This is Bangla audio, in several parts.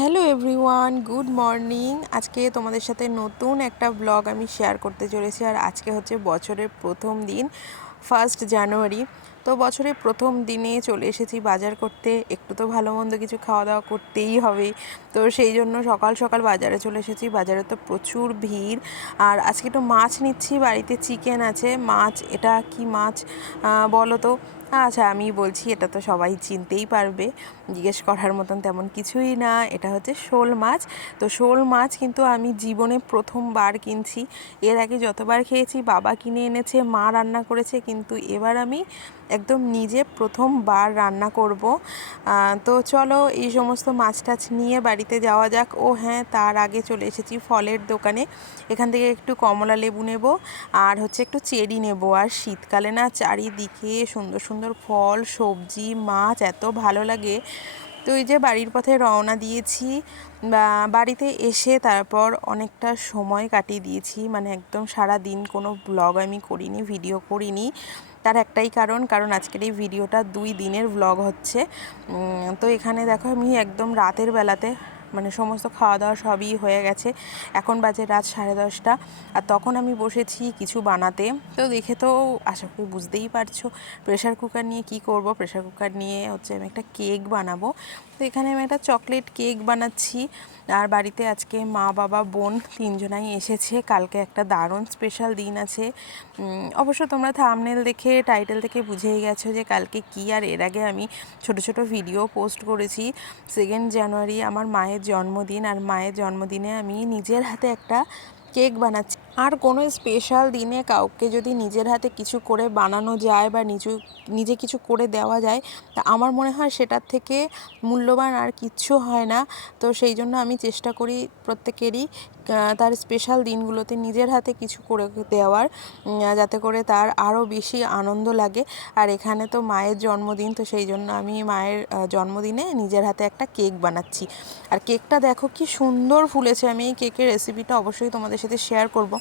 Hello everyone, good morning. আজকে তোমাদের সাথে নতুন একটা ব্লগ আমি শেয়ার করতে চলেছি। আর আজকে হচ্ছে বছরের প্রথম দিন, 1 জানুয়ারি। তো বছরের প্রথম দিনে চলে এসেছি বাজার করতে। একটু তো ভালো মন্দ কিছু খাওয়া দাওয়া করতেই হবে। তো সেই জন্য সকাল সকাল বাজারে চলে এসেছি। বাজারে তো প্রচুর ভিড়। আর আজকে একটু মাছ নিচ্ছি, বাড়িতে চিকেন আছে। মাছ, এটা কি মাছ বলো তো? আচ্ছা, আমি বলছি, এটা তো সবাই চিনতেই পারবে, জিজ্ঞেস করার মতন তেমন কিছুই না। এটা হচ্ছে শোল মাছ। তো শোল মাছ কিন্তু আমি জীবনে প্রথমবার কিনছি। এর আগে যতবার খেয়েছি বাবা কিনে এনেছে, মা রান্না করেছে, কিন্তু এবার আমি একদম নিজে প্রথমবার রান্না করব। তো চলো এই সমস্ত মাছ টাছ নিয়ে বাড়িতে যাওয়া যাক। ও হ্যাঁ, তার আগে চলে এসেছি ফলের দোকানে। এখান থেকে একটু কমলা লেবু নেব, আর হচ্ছে একটু চেরি নেব। আর শীতকালে না চারিদিকে সুন্দর সুন্দর ফল, সবজি, মাছ এত ভালো লাগে। তো এই যে বাড়ির পথে রওনা দিয়েছি। বাড়িতে এসে তারপর অনেকটা সময় কাটিয়ে দিয়েছি, মানে একদম সারা দিন কোনো ব্লগ আমি করিনি, ভিডিও করিনি। তার একটাই কারণ আজকের এই ভিডিওটা 2 দিনের ব্লগ হচ্ছে। তো এখানে দেখো আমি একদম রাতের বেলাতে, মানে সমস্ত খাওয়া দাওয়া সবই হয়ে গেছে। এখন বাজে রাত 10:30। আর তখন আমি বসেছি কিছু বানাতে। তো দেখে তো আশা করি বুঝতেই পারছো প্রেশার কুকার নিয়ে কি করব। প্রেশার কুকার নিয়ে হচ্ছে আমি একটা কেক বানাবো। তো এখানে আমি একটা চকলেট কেক বানাচ্ছি। আর বাড়িতে আজকে মা, বাবা, বোন 3 জনাই এসেছে। কালকে একটা দারুণ স্পেশাল দিন আছে। অবশ্য তোমরা থাম্বনেল দেখে, টাইটেল থেকে বুঝেই গেছো যে কালকে কি। আর এর আগে আমি ছোট ছোট ভিডিও পোস্ট করেছি। 2 জানুয়ারি আমার মায়ের জন্মদিন। আর মায়ের জন্মদিনে আমি নিজের হাতে একটা কেক বানাচ্ছি। আর কোনো স্পেশাল দিনে কাউকে যদি নিজের হাতে কিছু করে বানানো যায় বা নিজে কিছু করে দেওয়া যায়, তা আমার মনে হয় সেটার থেকে মূল্যবান আর কিচ্ছু হয় না। তো সেই জন্য আমি চেষ্টা করি প্রত্যেকেরই তার স্পেশাল দিনগুলোতে নিজের হাতে কিছু করে দেওয়ার, যাতে করে তার আরও বেশি আনন্দ লাগে। আর এখানে তো মায়ের জন্মদিন, তো সেই জন্য আমি মায়ের জন্মদিনে নিজের হাতে একটা কেক বানাচ্ছি। আর কেকটা দেখো কি সুন্দর ফুলেছে। আমি এই কেকের রেসিপিটা অবশ্যই তোমাদের সাথে শেয়ার করব।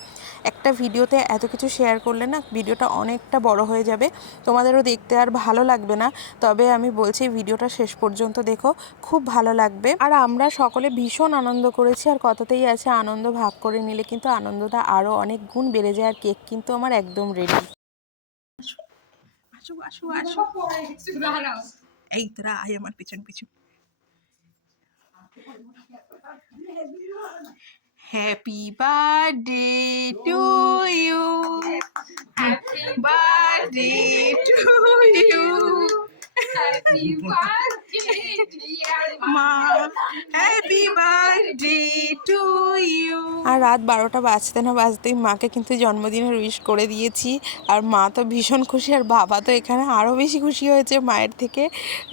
একটা ভিডিওতে এত কিছু শেয়ার করলে না ভিডিওটা অনেকটা বড় হয়ে যাবে, তোমাদেরও দেখতে আর ভালো লাগবে না। তবে আমি বলছি ভিডিওটা শেষ পর্যন্ত দেখো, খুব ভালো লাগবে। আর আমরা সকলে ভীষণ আনন্দ করেছি। আর কততেই আছে, আনন্দ ভাগ করে নিলে কিন্তু আনন্দটা আরও অনেক গুণ বেড়ে যায়। আর কেক কিন্তু আমার একদম রেডি। আসো আসো আসো, এই তোরা আয় আমার পিছন পিছন। Happy birthday to you, happy birthday to you, happy birthday dear মা, হ্যাপি বার্থডে টু ইউ। আর রাত 12টা বাজতে না বাজতেই মাকে কিন্তু জন্মদিনের উইশ করে দিয়েছি। আর মা তো ভীষণ খুশি, আর বাবা তো এখানে আরও বেশি খুশি হয়েছে মায়ের থেকে।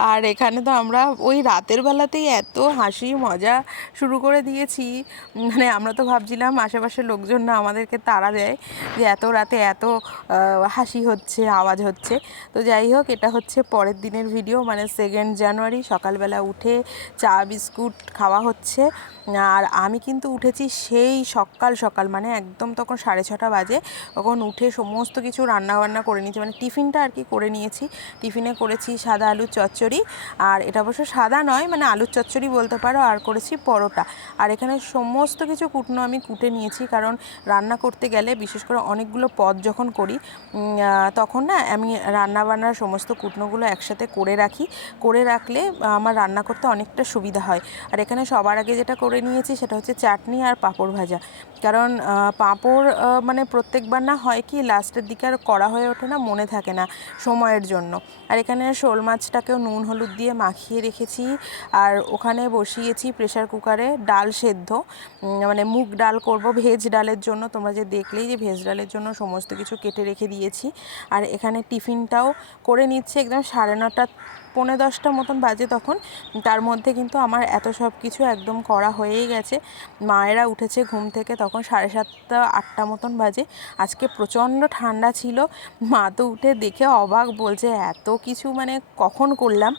আর এখানে তো আমরা ওই রাতের বেলাতেই এত হাসি মজা শুরু করে দিয়েছি, মানে আমরা তো ভাবছিলাম আশেপাশের লোকজন না আমাদেরকে তাড়া দেয় যে এত রাতে এত হাসি হচ্ছে, আওয়াজ হচ্ছে। তো যাই হোক, এটা হচ্ছে পরের দিনের ভিডিও, মানে 2 জানুয়ারি সকালবেলা উঠে চা বিস্কুট খাওয়া হচ্ছে। আর আমি কিন্তু উঠেছি সেই সকাল সকাল, মানে একদম তখন 6:30 বাজে। তখন উঠে সমস্ত কিছু রান্নাবান্না করে নিয়েছি, মানে টিফিনটা আর কি করে নিয়েছি। টিফিনে করেছি সাদা আলুর চচ্চড়ি, আর এটা অবশ্য সাদা নয়, মানে আলুর চচ্চড়ি বলতে পারো। আর করেছি পরোটা। আর এখানে সমস্ত কিছু কুটনো আমি কুটে নিয়েছি, কারণ রান্না করতে গেলে বিশেষ করে অনেকগুলো পদ যখন করি, তখন না আমি রান্নাবান্নার সমস্ত কুটনোগুলো একসাথে করে রাখি। করে রাখলে আমার রান্না করতে অনেকটা সুবিধা হয়। আর এখানে সবার আগে যেটা করে নিয়েছি সেটা হচ্ছে চাটনি আর পাঁপড় ভাজা। কারণ পাঁপড় মানে প্রত্যেকবার না হয় কি লাস্টের দিকে আর করা হয়ে ওঠে না, মনে থাকে না সময়ের জন্য। আর এখানে শোল মাছটাকেও নুন হলুদ দিয়ে মাখিয়ে রেখেছি। আর ওখানে বসিয়েছি প্রেশার কুকারে ডাল সেদ্ধ, মানে মুগ ডাল করব ভেজ ডালের জন্য। তোমরা যে দেখলেই যে ভেজ ডালের জন্য সমস্ত কিছু কেটে রেখে দিয়েছি। আর এখানে টিফিনটাও করে নিচ্ছে একদম 9:30 পৌনে 10টা মতন বাজে তখন। তার মধ্যে কিন্তু আমার এত সব কিছু একদম করা হয়েই গেছে। মায়েরা উঠেছে ঘুম থেকে তখন 7:30 8টা মতন বাজে। আজকে প্রচণ্ড ঠান্ডা ছিল। মা তো উঠে দেখে অবাক, বলছে এত কিছু মানে কখন করলাম।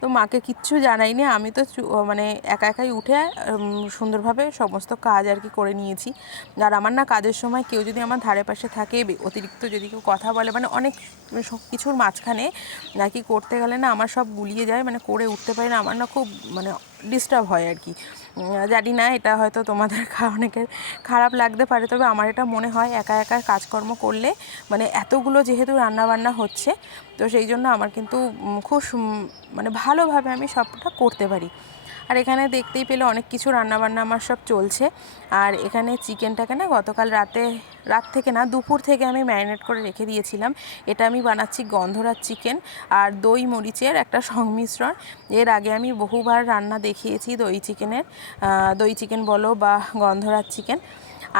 তো মাকে কিচ্ছু জানাইনি, আমি তো মানে একা একাই উঠে সুন্দরভাবে সমস্ত কাজ আর কি করে নিয়েছি। আর আমার না কাজের সময় কেউ যদি আমার ধারে পাশে থাকে, অতিরিক্ত যদি কেউ কথা বলে, মানে অনেক সব কিছুর মাঝখানে নাকি করতে গেলে না আমার সব গুলিয়ে যায়, মানে করে উঠতে পারি না। আমার না খুব মানে ডিস্টার্ব হয় আর কি। জানি না, এটা হয়তো তোমাদের অনেকের খারাপ লাগতে পারে, তবে আমার এটা মনে হয় একা একা কাজকর্ম করলে মানে এতগুলো যেহেতু রান্নাবান্না হচ্ছে, তো সেই জন্য আমার কিন্তু খুব মানে ভালোভাবে আমি সবটা করতে পারি। আর এখানে দেখতেই পেলে অনেক কিছু রান্নাবান্না আমার সব চলছে। আর এখানে চিকেনটাকে না গতকাল রাত থেকে না, দুপুর থেকে আমি ম্যারিনেট করে রেখে দিয়েছিলাম। এটা আমি বানাচ্ছি গন্ধরাজ চিকেন আর দই মরিচের একটা সংমিশ্রণ। এর আগে আমি বহুবার রান্না দেখিয়েছি দই চিকেন বলো বা গন্ধরাজ চিকেন।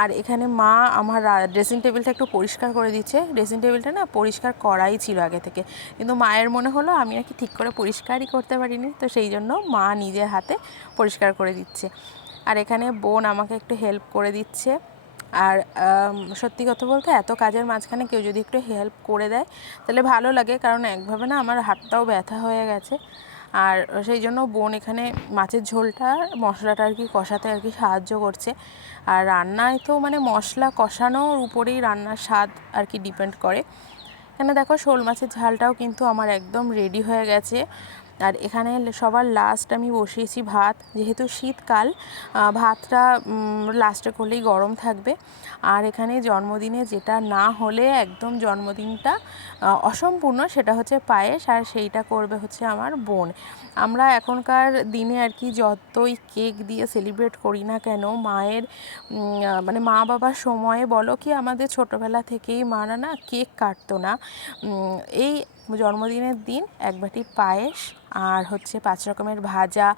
আর এখানে মা আমার ড্রেসিং টেবিলটা একটু পরিষ্কার করে দিচ্ছে। ড্রেসিং টেবিলটা না পরিষ্কার করাই ছিল আগে থেকে, কিন্তু মায়ের মনে হলো আমি আর কি ঠিক করে পরিষ্কারই করতে পারিনি, তো সেই জন্য মা নিজের হাতে পরিষ্কার করে দিচ্ছে। আর এখানে বোন আমাকে একটু হেল্প করে দিচ্ছে। আর সত্যি কথা বলতে এত কাজের মাঝখানে কেউ যদি একটু হেল্প করে দেয় তাহলে ভালো লাগে, কারণ একভাবে না আমার হাতটাও ব্যথা হয়ে গেছে। আর সেই জন্য বোন এখানে মাছের ঝোলটা মশলাটা আর কি কষাতে আর কি সাহায্য করছে। আর রান্নায় তো মানে মশলা কষানোর উপরেই রান্নার স্বাদ আর কি ডিপেন্ড করে। এখানে দেখো শোল মাছের ঝালটাও কিন্তু আমার একদম রেডি হয়ে গেছে। আর এখানে সবার লাস্ট আমি বসিয়েছি ভাত, যেহেতু শীতকাল ভাতটা লাস্টে করলেই গরম থাকবে। আর এখানে জন্মদিনে যেটা না হলে একদম জন্মদিনটা অসম্পূর্ণ, সেটা হচ্ছে পায়েস, আর সেইটা করবে হচ্ছে আমার বোন। আমরা এখনকার দিনে আর কি যতই কেক দিয়ে সেলিব্রেট করি না কেন, মায়ের মানে মা বাবার সময়ে বলো কি আমাদের ছোটোবেলা থেকেই মারা না কেক কাটতো না। এই জন্মদিনের দিন এক বাটি পায়েস আর হচ্ছে 5 রকমের ভাজা,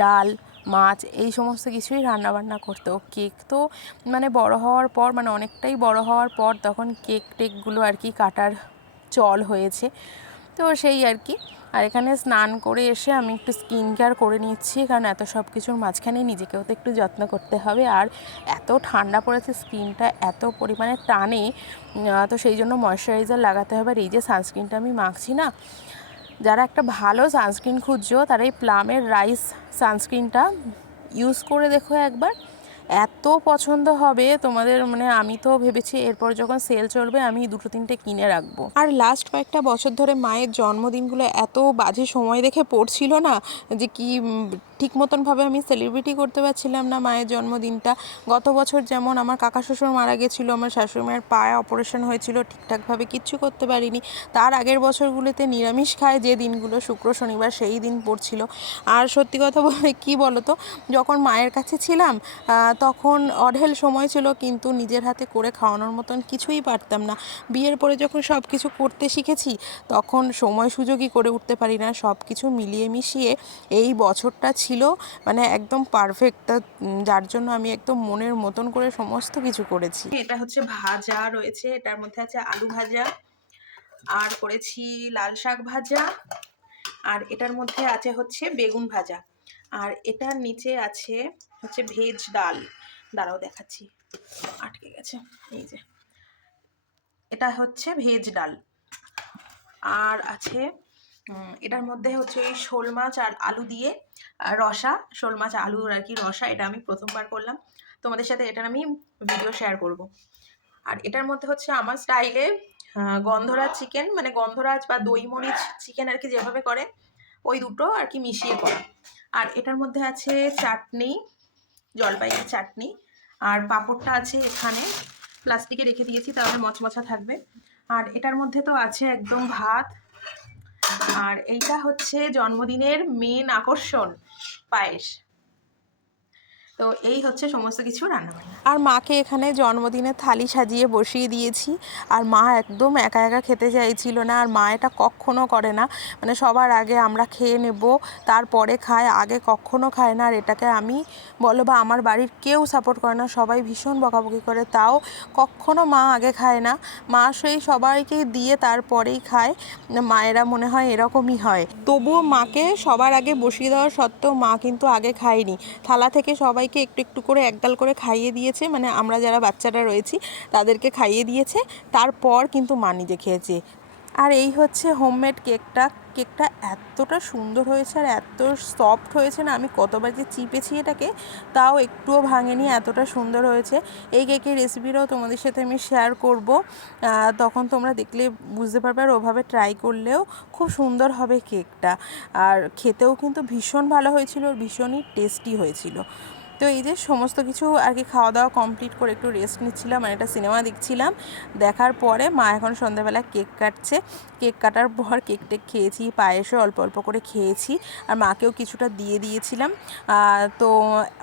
ডাল, মাছ, এই সমস্ত কিছুই রান্নাবান্না করতো। কেক তো মানে বড় হওয়ার পর, মানে অনেকটাই বড় হওয়ার পর তখন টেকগুলো আর কি কাটার চল হয়েছে, তো সেই আর কি। আর এখানে স্নান করে এসে আমি একটু স্কিন কেয়ার করে নিচ্ছি, কারণ এত সব কিছুর মাঝখানে নিজেকেও তো একটু যত্ন করতে হবে। আর এত ঠান্ডা পড়েছে, স্কিনটা এত পরিমাণে টানে, তো সেই জন্য ময়শ্চারাইজার লাগাতে হবে। আর এই যে সানস্ক্রিনটা আমি মাখছি না, যারা একটা ভালো সানস্ক্রিন খুঁজছো তারা এই প্লামের রাইস সানস্ক্রিনটা ইউজ করে দেখো একবার, এত পছন্দ হবে তোমাদের। মানে আমি তো ভেবেছি এরপর যখন সেল চলবে আমি 2-3টে কিনে রাখবো। আর লাস্ট কয়েকটা বছর ধরে মায়ের জন্মদিনগুলো এত বাজে সময় দেখে পড়ছিল না, যে কি ঠিক মতনভাবে আমি সেলিব্রেটি করতে পারছিলাম না মায়ের জন্মদিনটা। গত বছর যেমন আমার কাকা শ্বশুর মারা গেছিলো, আমার শাশুড়ি মায়ের পায়ে অপারেশন হয়েছিল, ঠিকঠাকভাবে কিচ্ছু করতে পারিনি। তার আগের বছরগুলোতে নিরামিষ খায় যে দিনগুলো, শুক্র শনিবার, সেই দিন পড়ছিল। আর সত্যি কথা বলতে কী বলো তো, যখন মায়ের কাছে ছিলাম তখন অঢেল সময় ছিল, কিন্তু নিজের হাতে করে খাওয়ানোর মতন কিছুই পারতাম না। বিয়ের পরে যখন সব কিছু করতে শিখেছি তখন সময় সুযোগই করে উঠতে পারি না। সব কিছু মিলিয়ে মিশিয়ে এই বছরটা ছিল মানে একদম পারফেক্ট, যার জন্য আমি একদম মনের মতন করে সমস্ত কিছু করেছি। এটা হচ্ছে ভাজা রয়েছে, এটার মধ্যে আছে আলু ভাজা, আর করেছি লাল শাক ভাজা, আর এটার মধ্যে আছে হচ্ছে বেগুন ভাজা, আর এটার নিচে আছে হচ্ছে ভেজ ডাল। দাঁড়াও দেখাচ্ছি, আটকে গেছে, এই যে এটা হচ্ছে ভেজ ডাল। আর আছে এটার মধ্যে হচ্ছে ওই শোল মাছ আর আলু দিয়ে রসা, শোল মাছ আলুর আর কি রসা, এটা আমি প্রথমবার করলাম, তোমাদের সাথে এটার আমি ভিডিও শেয়ার করব। আর এটার মধ্যে হচ্ছে আমার স্টাইলে গন্ধরাজ চিকেন, মানে গন্ধরাজ বা দই মরিচ চিকেন আর কি যেভাবে করে ওই দুটো আর কি মিশিয়ে করা। আর এটার মধ্যে আছে চাটনি, জলপাইয়ের চাটনি, আর পাঁপড়টা আছে এখানে প্লাস্টিকে রেখে দিয়েছি তাহলে মচমচা থাকবে। আর এটার মধ্যে তো আছে একদম ভাত, আর এইটা হচ্ছে জন্মদিনের মেন আকর্ষণ, পায়েস। তো এই হচ্ছে সমস্ত কিছু রান্নাবান্না। আর মাকে এখানে জন্মদিনের থালি সাজিয়ে বসিয়ে দিয়েছি, আর মা একদম একা একা খেতে চাইছিল না। আর মা এটা কখনো করে না, মানে সবার আগে আমরা খেয়ে নেব তারপরে খায়, আগে কখনো খায় না। আর এটাকে আমি বলো বা আমার বাড়ির কেউ সাপোর্ট করে না, সবাই ভীষণ বকাবকি করে, তাও কখনো মা আগে খায় না। মা সেই সবাইকে দিয়ে তারপরেই খায়, মায়েরা মনে হয় এরকমই হয়। তবুও মাকে সবার আগে বসিয়ে দেওয়া সত্ত্বেও মা কিন্তু আগে খায়নি, থালা থেকে সবাইকে একটু একটু করে একগাল করে খাইয়ে দিয়েছে, মানে আমরা যারা বাচ্চারা রয়েছি তাদেরকে খাইয়ে দিয়েছে, তারপর কিন্তু মা নিজে খেয়েছে। আর এই হচ্ছে হোমমেড কেকটা। কেকটা এতটা সুন্দর হয়েছে আর এত সফট হয়েছে না, আমি কতবার যে চিপেছি এটাকে তাও একটুও ভাঙেনি, এতটা সুন্দর হয়েছে। এই কেকের রেসিপিটাও তোমাদের সাথে আমি শেয়ার করব, তখন তোমরা দেখলে বুঝতে পারবে, আর ওভাবে ট্রাই করলেও খুব সুন্দর হবে কেকটা। আর খেতেও কিন্তু ভীষণ ভালো হয়েছিল, ভীষণই টেস্টি হয়েছিল। তো এই যে সমস্ত কিছু আর কি খাওয়া দাওয়া কমপ্লিট করে একটু রেস্ট নিচ্ছিলাম, আর একটা সিনেমা দেখছিলাম। দেখার পরে মা এখন সন্ধ্যাবেলা কেক কাটছে। কেক কাটার পর কেক টেক খেয়েছি, পায়েসও অল্প অল্প করে খেয়েছি, আর মাকেও কিছুটা দিয়ে দিয়েছিলাম। তো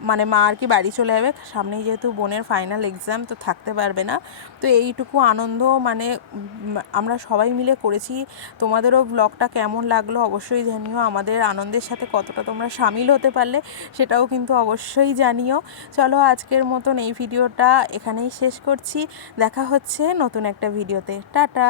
মানে মা আর কি বাড়ি চলে যাবে, সামনেই যেহেতু বোনের ফাইনাল এক্সাম, তো থাকতে পারবে না। তো এইটুকু আনন্দ মানে আমরা সবাই মিলে করেছি। তোমাদেরও ব্লগটা কেমন লাগলো অবশ্যই জানিও, আমাদের আনন্দের সাথে কতটা তোমরা সামিল হতে পারলে সেটাও কিন্তু অবশ্যই জানিও। চলো আজকের মতন এই ভিডিওটা এখানেই শেষ করছি, দেখা হচ্ছে নতুন একটা ভিডিওতে। টাটা।